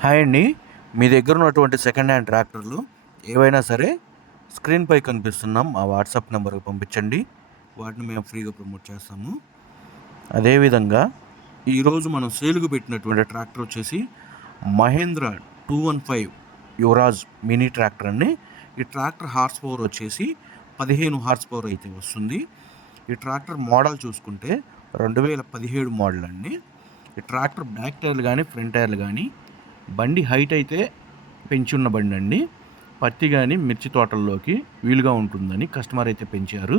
Hi అండి. మీ దగ్గర ఉన్నటువంటి సెకండ్ హ్యాండ్ ట్రాక్టర్లు ఏవైనా సరే స్క్రీన్‌పై కనిపిస్తున్నాం. మా వాట్సాప్ నంబర్‌కి పంపించండి. వాటిని మేము ఫ్రీగా ప్రమోట్ చేస్తాము. అదేవిధంగా ఈరోజు మనం సేల్‌కి పెట్టినటువంటి ట్రాక్టర్ వచ్చేసి మహేంద్ర 215 యువరాజ్ మినీ ట్రాక్టర్ అండి. ఈ ట్రాక్టర్ హార్స్ పవర్ వచ్చేసి 15 హార్స్ పవర్ అయితే వస్తుంది. ఈ ట్రాక్టర్ మోడల్ చూసుకుంటే 2017 మోడల్ అండి. ఈ ట్రాక్టర్ బ్యాక్ టైర్లు కానీ ఫ్రంట్ టైర్లు కానీ బండి హైట్ అయితే పెంచున్న బండి అండి. పత్తి కానీ మిర్చి తోటల్లోకి వీలుగా ఉంటుందని కస్టమర్ అయితే పెంచారు.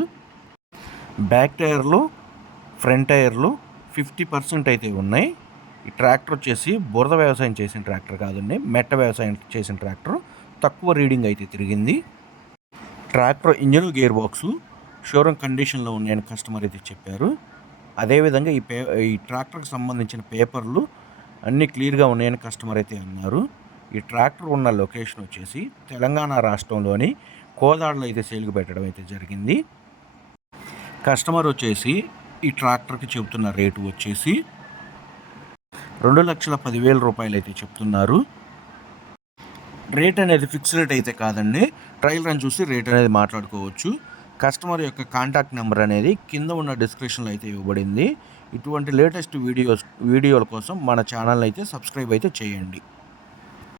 బ్యాక్ టైర్లు ఫ్రంట్ టైర్లు 50% అయితే ఉన్నాయి. ఈ ట్రాక్టర్ వచ్చేసి బురద వ్యవసాయం చేసిన ట్రాక్టర్ కాదండి, మెట్ట వ్యవసాయం చేసిన ట్రాక్టర్. తక్కువ రీడింగ్ అయితే తిరిగింది. Tractor engine gear box showroom కండిషన్లో ఉన్నాయని కస్టమర్ అయితే చెప్పారు. అదేవిధంగా ఈ ట్రాక్టర్కి సంబంధించిన పేపర్లు అన్నీ క్లియర్గా ఉన్నాయని కస్టమర్ అయితే అన్నారు. ఈ ట్రాక్టర్ ఉన్న లొకేషన్ వచ్చేసి తెలంగాణ రాష్ట్రంలోని కోదాడలో అయితే సేల్కి పెట్టడం అయితే జరిగింది. కస్టమర్ వచ్చేసి ఈ ట్రాక్టర్కి చెబుతున్న రేటు వచ్చేసి 2,10,000 రూపాయలు అయితే చెప్తున్నారు. రేట్ అనేది ఫిక్స్ రేట్ అయితే కాదండి, ట్రయల్ రన్ చూసి రేట్ అనేది మాట్లాడుకోవచ్చు. కస్టమర్ యొక్క కాంటాక్ట్ నెంబర్ అనేది కింద ఉన్న డిస్క్రిప్షన్లో అయితే ఇవ్వబడింది. ఇటువంటి లేటెస్ట్ వీడియోల కోసం మన ఛానల్ అయితే సబ్స్క్రైబ్ అయితే చేయండి.